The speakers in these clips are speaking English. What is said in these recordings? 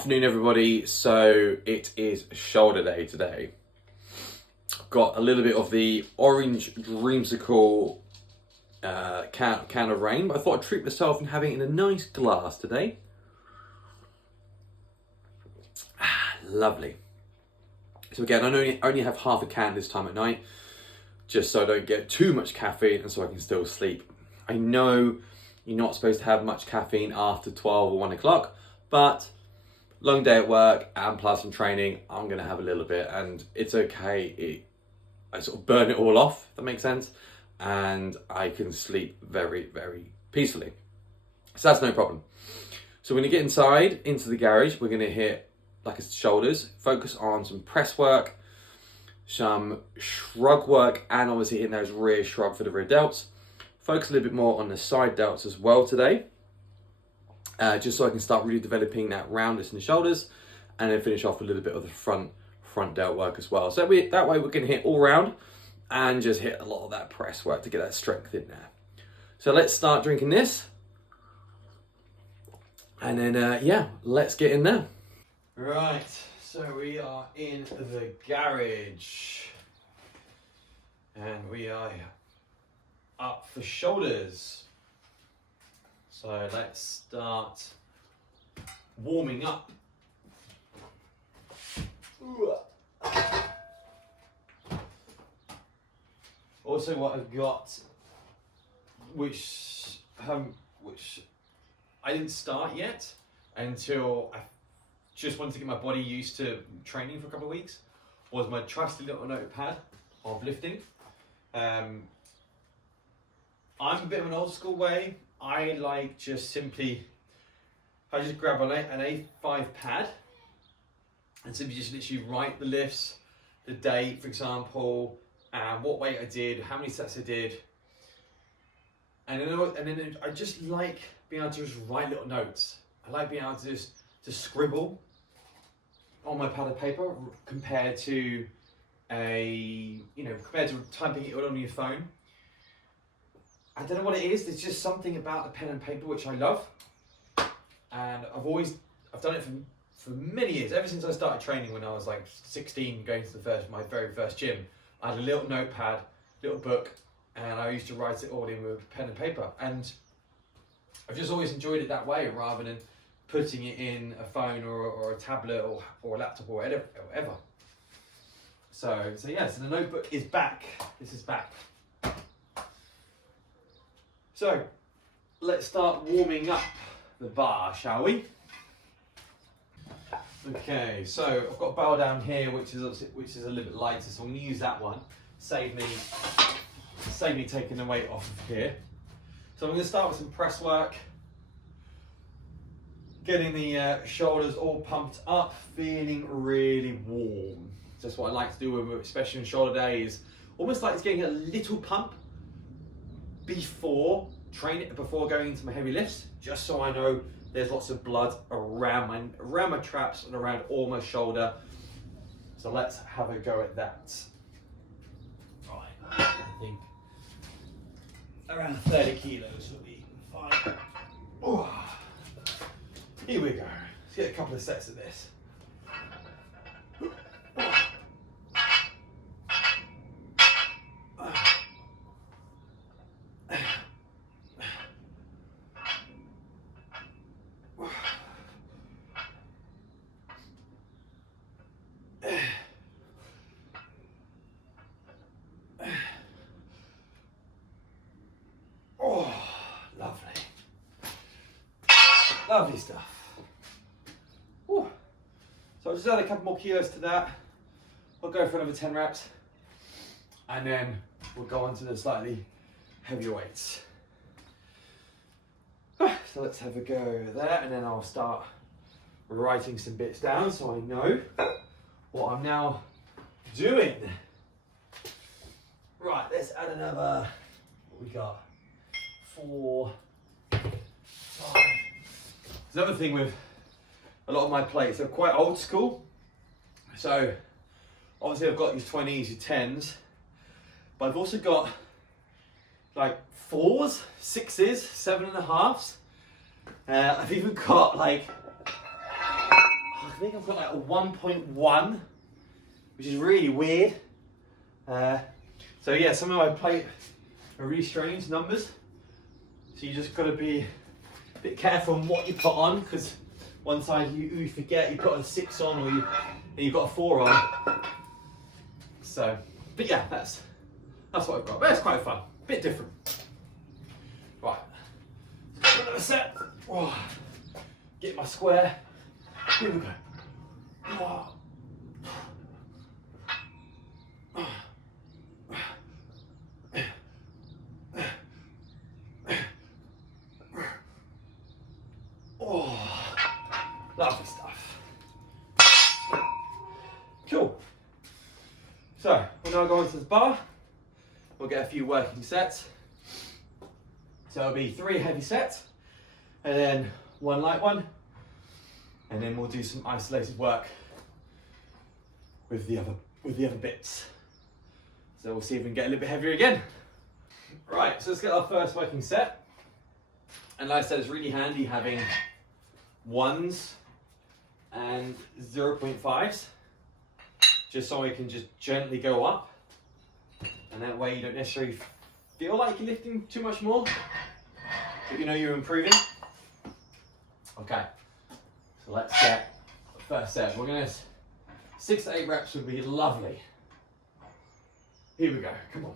Afternoon everybody, so it is shoulder day today. Got a little bit of the orange dreamsicle can of rain, but I thought I'd treat myself and have it in a nice glass today. Lovely. So again, I only have half a can this time at night, just so I don't get too much caffeine and so I can still sleep. I know you're not supposed to have much caffeine after 12 or 1 o'clock, but long day at work and plus some training, I'm going to have a little bit and it's okay. I sort of burn it all off, if that makes sense, and I can sleep very, very peacefully. So that's no problem. So we're going to get inside into the garage. We're going to hit like a shoulders, focus on some press work, some shrug work, and obviously hitting those rear shrug for the rear delts. Focus a little bit more on the side delts as well today. Just so I can start really developing that roundness in the shoulders, and then finish off a little bit of the front delt work as well. So that way we're going to hit all round and just hit a lot of that press work to get that strength in there. So let's start drinking this, and then yeah, let's get in there. Right, so we are in the garage, and we are up for shoulders. So let's start warming up. Also, what I've got, which I didn't start yet until I just wanted to get my body used to training for a couple of weeks, was my trusty little notepad of lifting. I'm a bit of an old school way. I like just grab an A5 pad and simply just literally write the lifts, the date, for example, and what weight I did, how many sets I did. And then I just like being able to just write little notes. I like being able to just scribble on my pad of paper compared to typing it on your phone. I don't know what it is, there's just something about the pen and paper which I love. And I've done it for many years, ever since I started training when I was like 16, going to my very first gym. I had a little notepad, little book, and I used to write it all in with pen and paper. And I've just always enjoyed it that way, rather than putting it in a phone or a tablet or a laptop or whatever. So yeah, so the notebook is back. This is back. So let's start warming up the bar, shall we? Okay, so I've got a bar down here, which is a little bit lighter, so I'm going to use that one. Save me taking the weight off of here. So I'm going to start with some press work, getting the shoulders all pumped up, feeling really warm. That's what I like to do, especially on shoulder day, is almost like it's getting a little pump before going into my heavy lifts, just so I know there's lots of blood around my traps and around all my shoulder. So let's have a go at that. Right, I think around 30 kilos will be fine. Oh, here we go. Let's get a couple of sets of this. Lovely stuff. Whew. So I'll just add a couple more kilos to that. I'll go for another 10 reps, and then we'll go on to the slightly heavier weights. So let's have a go there, and then I'll start writing some bits down so I know what I'm now doing. Right, let's add another, what we got? 4, 5. There's another thing with a lot of my plates, they're quite old school. So obviously I've got your 20s, your 10s, but I've also got like 4s, 6s, 7.5s. I've even got like I think I've got like a 1.1, which is really weird. So yeah, some of my plate are really strange numbers. So you just got to be a bit careful on what you put on, because one side you forget you put a 6 on, or you've got a 4 on. So, but yeah, that's what I've got. But it's quite fun, a bit different. Right, another set. Oh, get my square. Here we go. Oh. Oh, lovely stuff. Cool. So, we'll now go onto the bar. We'll get a few working sets. So it'll be 3 heavy sets, and then 1 light one, and then we'll do some isolated work with the other bits. So we'll see if we can get a little bit heavier again. Right, so let's get our first working set. And like I said, it's really handy having 1s and 0.5s, just so we can just gently go up, and that way you don't necessarily feel like you're lifting too much more, but you know you're improving. Okay, so let's get the first set. We're gonna 6 to 8 reps would be lovely. Here we go. Come on.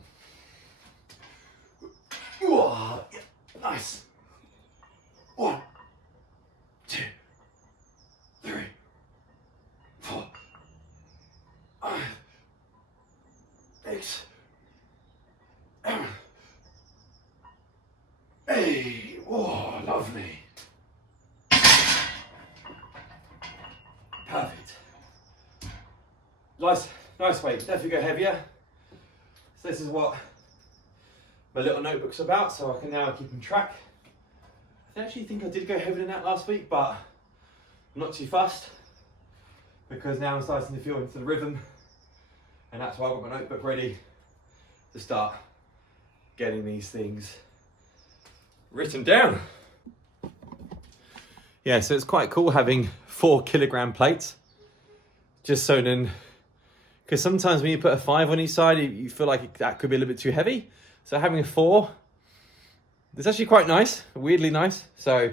Ooh, yeah, nice. 1, 2, 3, 4, 5, 6, 7, 8. Whoa, lovely. Perfect. Nice weight. Definitely go heavier. So this is what my little notebook's about, so I can now keep in track. I actually think I did go heavier than that last week, but I'm not too fussed, because now I'm starting to feel into the rhythm, and that's why I've got my notebook ready to start getting these things written down. Yeah, so it's quite cool having 4 kilogram plates, just so then, because sometimes when you put a 5 on each side, you feel like that could be a little bit too heavy. So having a 4, it's actually quite nice, weirdly nice. So,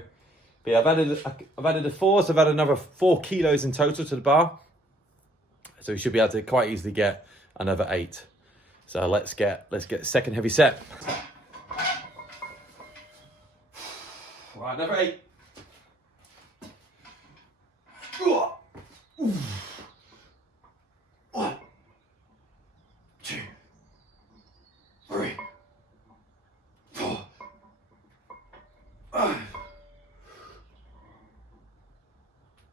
but yeah, I've added a 4, so I've added another 4 kilos in total to the bar. So we should be able to quite easily get another 8. So let's get second heavy set. Right, another 8. Ooh. 1, 2, 3, 4, 5,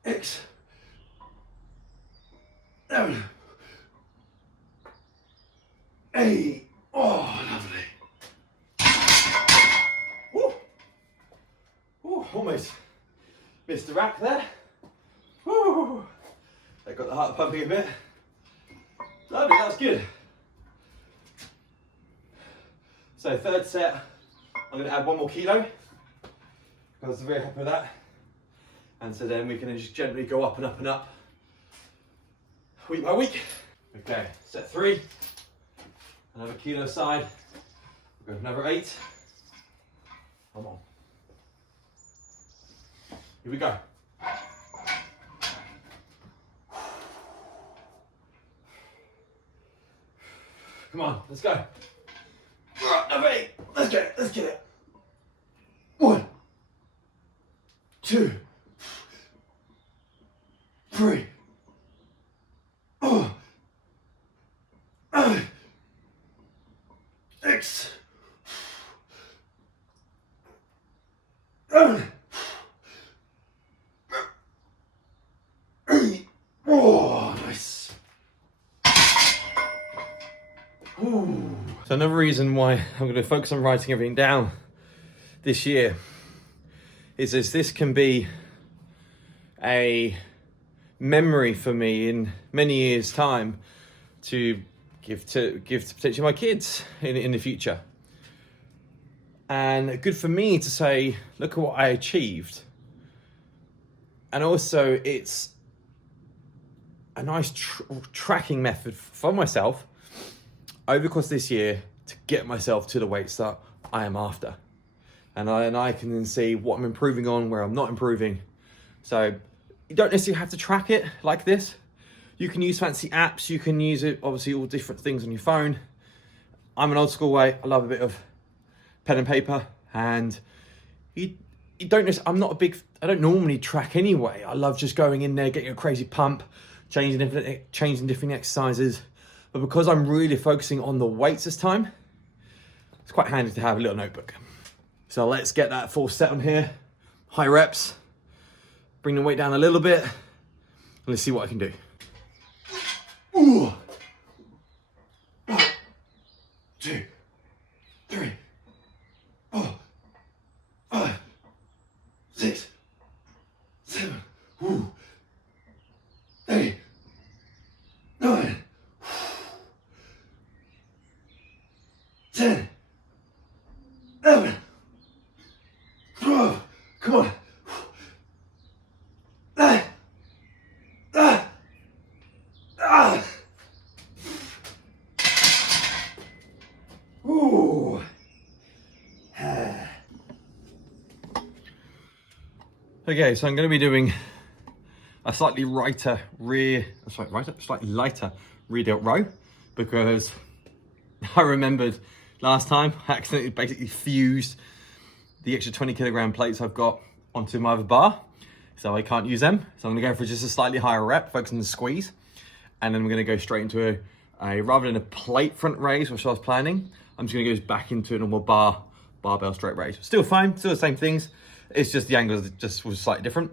6, 7, 8. Oh, lovely. Woo. Woo, almost missed the rack there. Woo. I got the heart pumping a bit. Lovely, that's good. So third set, I'm going to add 1 more kilo, because I'm very happy with that. And so then we can just gently go up and up and up, week by week. Okay, set 3, another kilo side. We'll go for another 8. Come on. Here we go. Come on, let's go. Another 8. Let's get it. 1, 2, 3. 6, 7, 8. Oh, nice. Ooh. So another reason why I'm going to focus on writing everything down this year is this can be a memory for me in many years' time to give to potentially my kids in the future. And good for me to say, look at what I achieved. And also it's a nice tracking method for myself over the course of this year to get myself to the weights that I am after. And I can then see what I'm improving on, where I'm not improving. So you don't necessarily have to track it like this. You can use fancy apps. You can use it, obviously, all different things on your phone. I'm an old school way. I love a bit of pen and paper. And you don't necessarily, I don't normally track anyway. I love just going in there, getting a crazy pump, changing different exercises. But because I'm really focusing on the weights this time, it's quite handy to have a little notebook. So let's get that full set on here. High reps. Bring the weight down a little bit. And let's see what I can do. Ooh. 1, 2, 3, 4, 5, 6, 7, 8, 9, 10, 11, 12. Come on. 9. Ooh. Okay, so I'm going to be doing a slightly lighter rear delt row, because I remembered last time I accidentally basically fused the extra 20 kilogram plates I've got onto my other bar, so I can't use them. So I'm going to go for just a slightly higher rep, focus on the squeeze, and then we're going to go straight into a rather than a plate front raise, which I was planning, I'm just going to go back into a normal barbell straight raise. Still fine, still the same things. It's just the angles just was slightly different.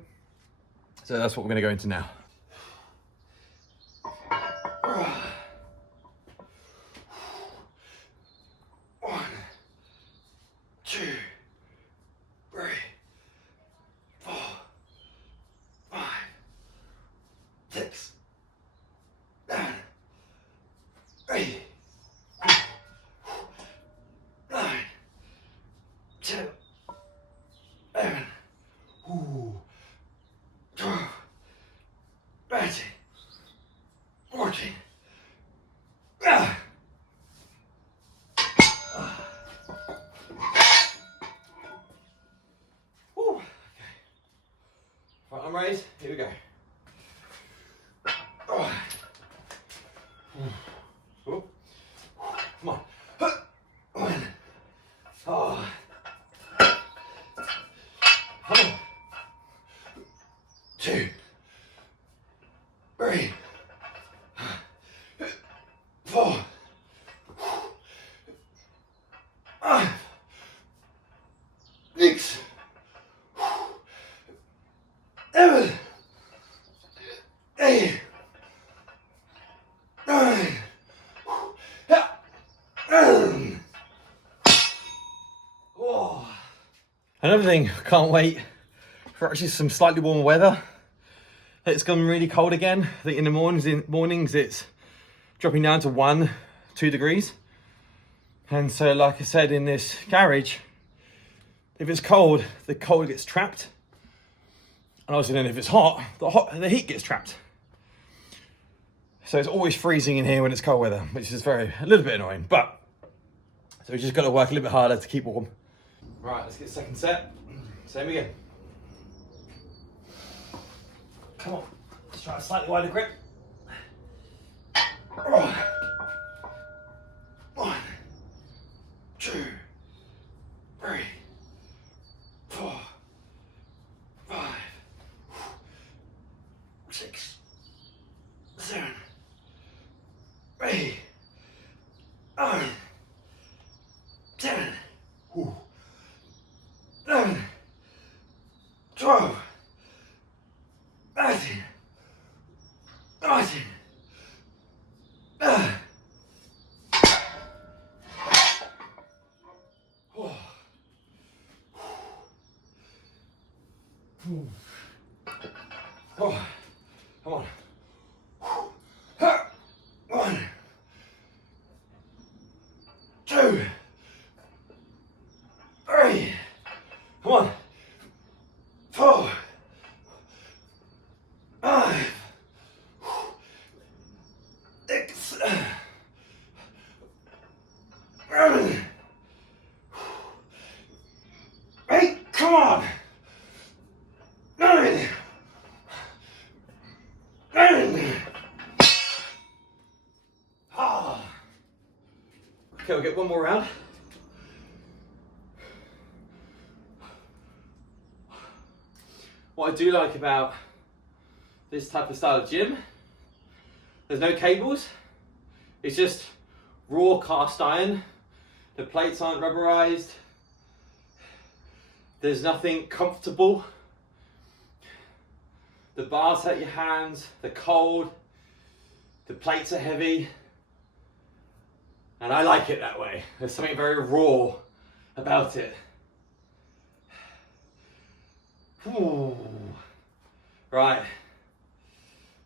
So that's what we're going to go into now. One, 2, 3, 4, 5, 6, 7, 8, 9, 10, 11, 12, 13, 14. Front arm raise, here we go. Come on. 1. Oh. Come on. 2, 3, 4, 5, 6, 7, 8, 9. Another thing, I can't wait for actually some slightly warmer weather. It's gone really cold again. I think in the mornings it's dropping down to 1, 2 degrees. And so, like I said, in this garage, if it's cold, the cold gets trapped. And obviously then if it's hot, the heat gets trapped. So it's always freezing in here when it's cold weather, which is a little bit annoying. But, so we've just got to work a little bit harder to keep warm. Right, let's get second set. Same again. Come on, let's try a slightly wider grip. 1, 2, 3, 4, 5, 6, 7, 8, 9, 10, 11, 12, 13, 14. Oh, come on. 1, 2, 3. Come on. 4, 5, Come on. 9. 9. Ah. Okay, we'll get one more round. What I do like about this type of style of gym, there's no cables. It's just raw cast iron. The plates aren't rubberized. There's nothing comfortable. The bars hurt your hands, they're cold, the plates are heavy. And I like it that way. There's something very raw about it. Ooh. Right,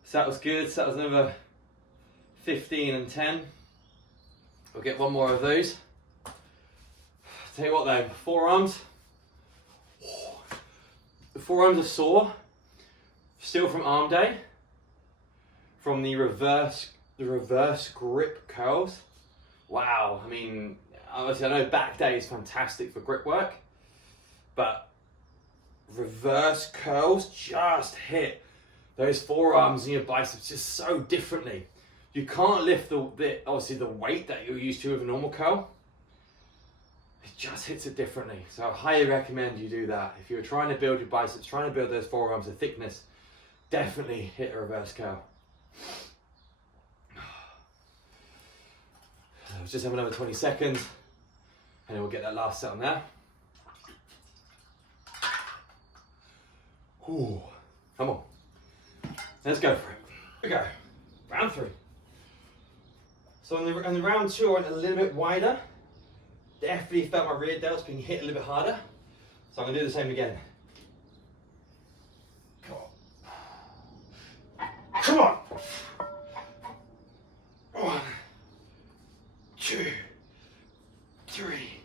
so that was good. So that was another 15 and 10. We'll get one more of those. Tell you what though, forearms. The forearms are sore. Still from arm day. From the reverse grip curls. Wow, I mean, obviously I know back day is fantastic for grip work, but reverse curls just hit those forearms and your biceps just so differently. You can't lift obviously the weight that you're used to with a normal curl. It just hits it differently. So I highly recommend you do that. If you're trying to build your biceps, trying to build those forearms, the thickness, definitely hit a reverse curl. Let's just have another 20 seconds and then we'll get that last set on there. Ooh, come on. Let's go for it. Here we go. Round 3. So on the round 2, I went a little bit wider. Definitely felt my rear delts being hit a little bit harder. So I'm going to do the same again. Come on. Come on. 1, 2, 3,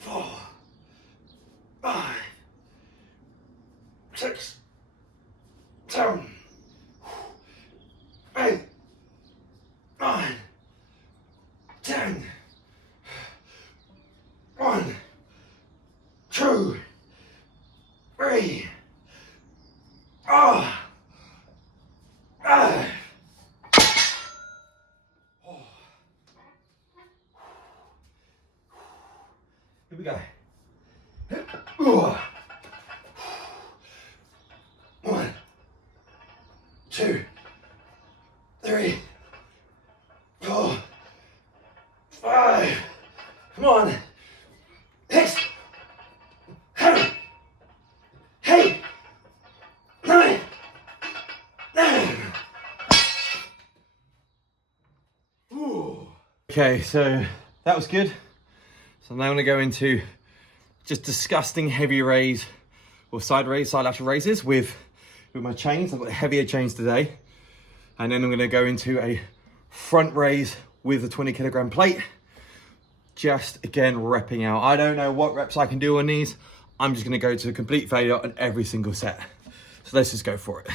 4, 5, 6, 7, 8, 9, 10. 1, 2, 3. Ah. Ah. Oh. Here we go. 1, 2, 3, 4, 5. Come on. 6, 7, 8, 9, 10. Ooh. Okay, so that was good. So now I'm going to go into just disgusting heavy raise or side lateral raises with my chains. I've got heavier chains today. And then I'm going to go into a front raise with a 20 kilogram plate. Just again repping out. I don't know what reps I can do on these. I'm just gonna go to a complete failure on every single set. So let's just go for it.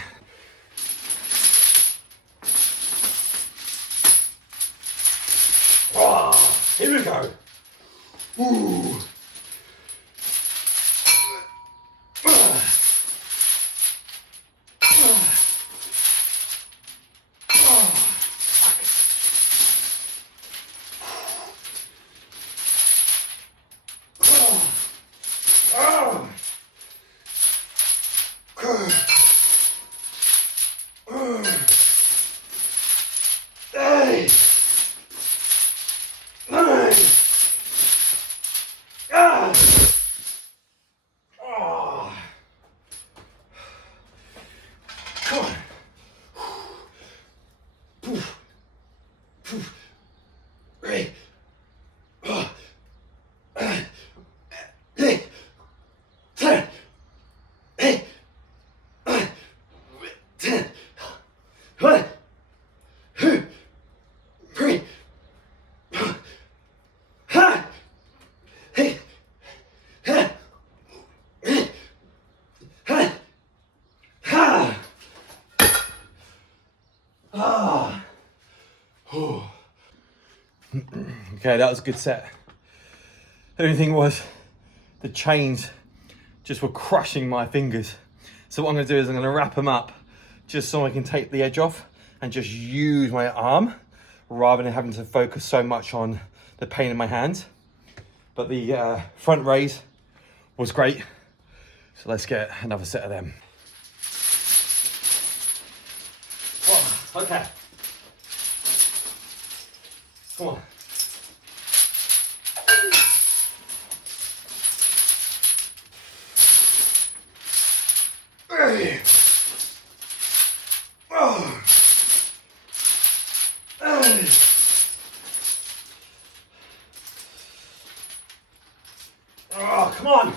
Oh, here we go. Ooh. Okay, that was a good set. The only thing was the chains just were crushing my fingers. So what I'm gonna do is I'm gonna wrap them up just so I can take the edge off and just use my arm rather than having to focus so much on the pain in my hands. But the front raise was great. So let's get another set of them. Whoa, okay. Come on. Oh, come on.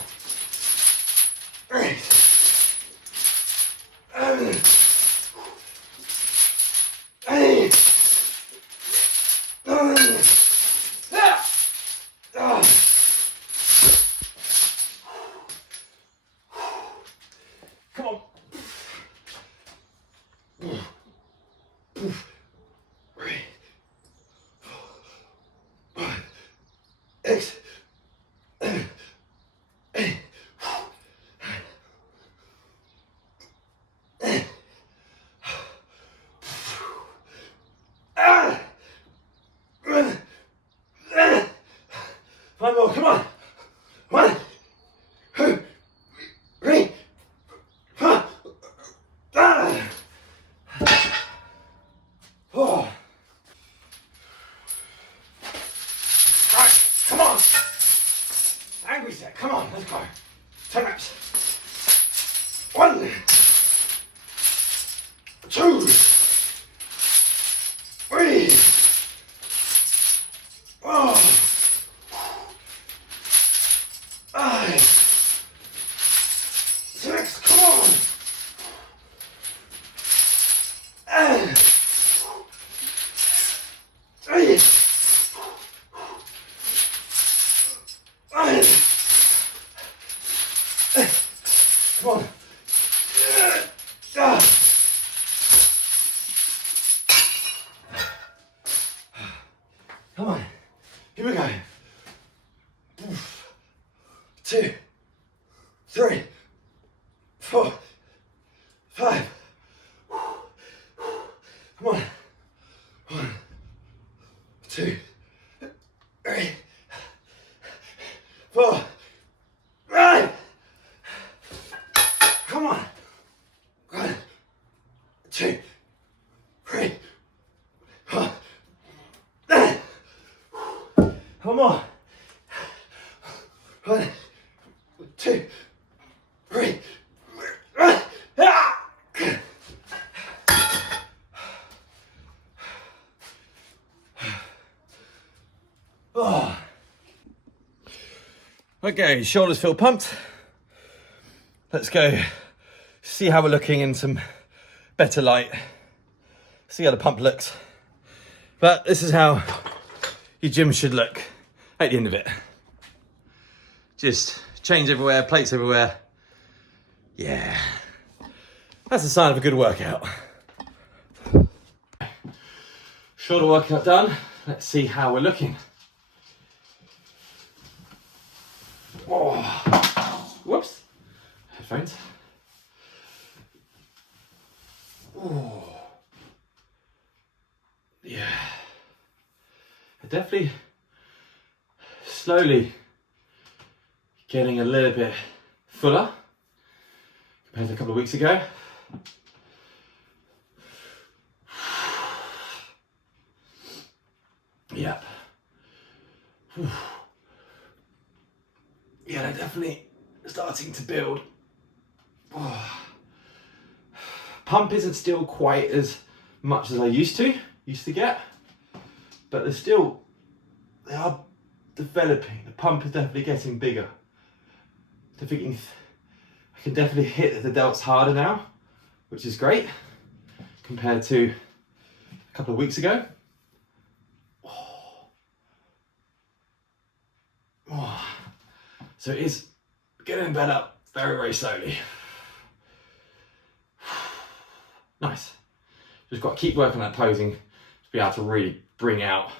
Come on. X. One more, come on. 1, 2, 3, 4. Oh. Right, come on. Angry set, come on, let's go. 10 reps. 1, 2, 3. Oh. 5, 6, come on. 3, 5. Come on. Come on. Here we go. 2, 3, 4, 5. Come on. 1, 2, 3, 4, 5. Come on. 1, 2, 3, 4. Come on. 1, 2, 3. Oh. Okay, shoulders feel pumped. Let's go see how we're looking in some better light. See how the pump looks. But this is how your gym should look at the end of it. Just chains everywhere, plates everywhere. Yeah, that's a sign of a good workout. Shoulder workout done. Let's see how we're looking. Oh, whoops, headphones. Oh, yeah, definitely slowly getting a little bit fuller compared to a couple of weeks ago. Yep. Yeah, they're definitely starting to build. Oh. Pump isn't still quite as much as I used to get, but they are developing. The pump is definitely getting bigger. I can definitely hit the delts harder now, which is great compared to a couple of weeks ago. Oh. So it is getting better very, very slowly. Nice. Just got to keep working on that posing to be able to really bring out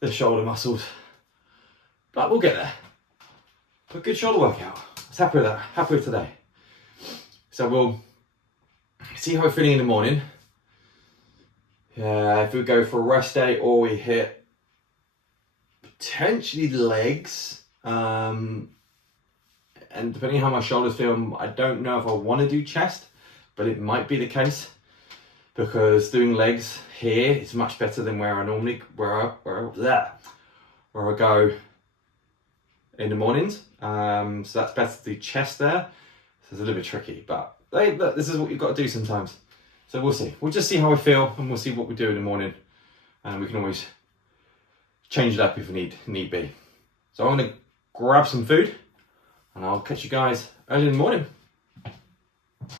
the shoulder muscles. But we'll get there. But good shoulder workout. Just happy with that, happy with today. So we'll see how we're feeling in the morning. If we go for a rest day or we hit potentially legs, and depending on how my shoulders feel, I don't know if I want to do chest, but it might be the case because doing legs here is much better than where I normally where I go in the mornings. So that's better to do chest there. So it's a little bit tricky, but hey, look, this is what you've got to do sometimes. So we'll see. We'll just see how I feel, and we'll see what we do in the morning, and we can always change it up if we need be. So I'm going to grab some food, and I'll catch you guys early in the morning.